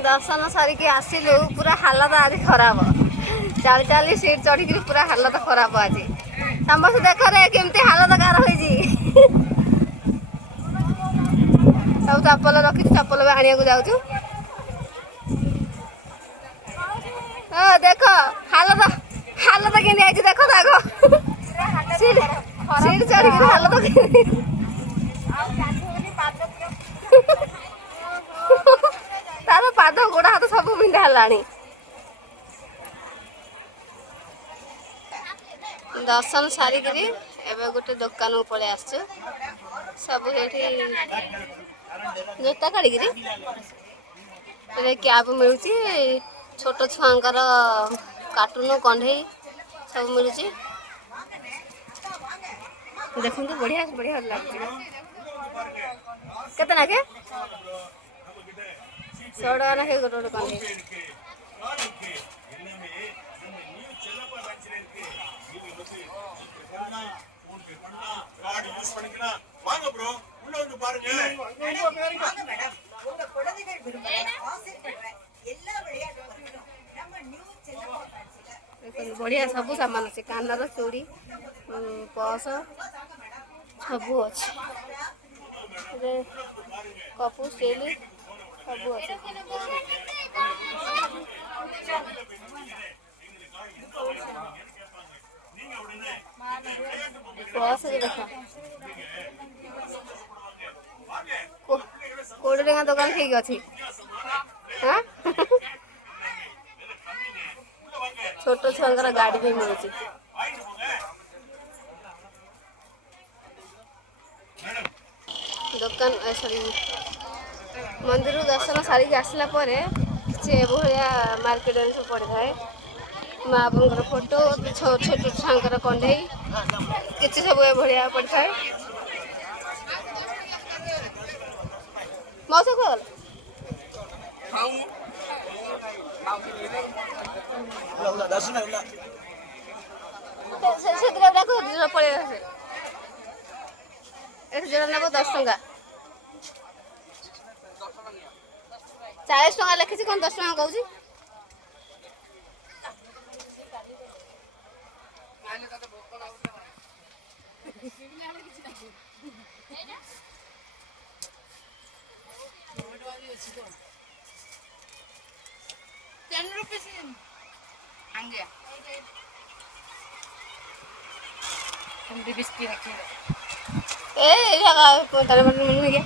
दर्शन सारिकी आसिलु पूरा हालत आज खराब चाली चाली सीट चढ़ी पूरा हालत खराब आज समस्त देख रे केमती हालत कार हो सब चप्पल रखी चप्पल भी आनिया जाऊँ देख हालत हालत के देख दाग सीट चढ़ी हालत तार पाद गोड़ हाथ सब बिंधा है दर्शन सारिक गोटे दुकान को पलि आस सब जोता काढ़ी कैप मिलू छोट छुआंकर कार्टून कंढे सब मिलू देखो बढ़िया बढ़िया लगे केतना के 100 टका ना गोटे गोटे कंढे बढ़िया सब सामान अच्छे कानर चूड़ी पर्स सब अच्छे कपू स्टील सब अच्छे पर्स देख 20 टका दुकान ठीक अच्छी हाँ छोट छुआ गाड़ी भी मिलू दुकान मंदिर दर्शन सारिक आसला भाया मार्केट सब पड़े थाए माँ बापर फोटो छोट छुआंकर कंढे किसी सब भाया पड़ था मौसा कल पड़े जोड़ा नब 10 टका 40 टका लिखी कौन 10 टका कहूँ ए मिल गया